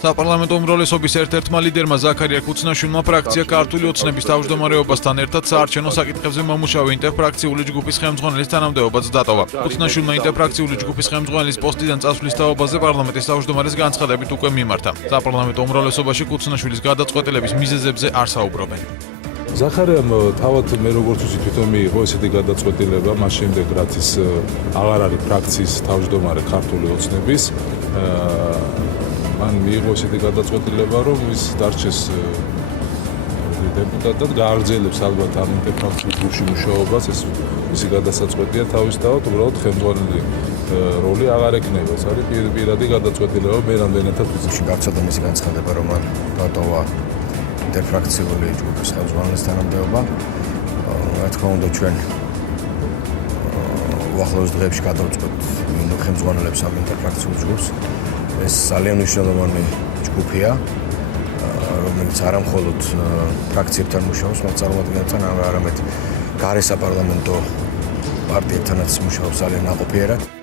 საპარლამენტო უმრავლესობის ერთ-ერთმა ლიდერმა ზაქარია ქუცნაშვილმა ფრაქცია ქართული ოცნების თავმჯდომარეობასთან ერთად საარჩევნო საკითხებზე მომუშავე ინტერფრაქციული ჯგუფის ხელმძღვანელის თანამდებობაც დატოვა. ქუცნაშვილმა ინტერფრაქციული ჯგუფის ხელმძღვანელის პოსტიდან წასვლის თაობაზე პარლამენტის თავმჯდომარეს განცხადებით უკვე მიმართა. საპარლამენტო უმრავლესობაში ქუცნაშვილის გადაწყვეტილების მიზეზებზე არ საუბრობენ. ზახარიამ თავად მე როგორც ვიცი თვითონ მიიღო ესეთი გადაწყვეტილება მას შემდეგ რაც ის აღარ არის ფრაქციის თავმჯდომარე ქართული ოცნების მან მიიღო ესეთი გადაწყვეტილება რომ ის დარჩეს დეპუტატად გააგრძელებს ალბათ ამ ინტერფრაქციულ ჯგუფში მუშაობას ეს მისი გადასაწყვეტია თავისთავად უბრალოდ ხელმძღვანელი როლი აღარ ექნება ეს არის პირადი გადაწყვეტილება მე რამდენადაც ვიცი გავრცელდა მისი განცხადება რომ მან დატოვა ინტერფრაქციული ჯგუფის ხელმძღვანელის თანამდებობა. რა თქმა უნდა ჩვენ უახლოეს დღეებში გადავწყვეტ ხელმძღვანელებს ამ ინტერფრაქციულ ჯგუფს. ეს ძალიან მნიშვნელოვანი ჯგუფია, რომელიც არა მხოლოდ ფრაქციებთან მუშაობს, მათ წარმომადგენლებთან, არამედ გარე საპარლამენტო პარტიებთანაც მუშაობს ძალიან ნაყოფიერად.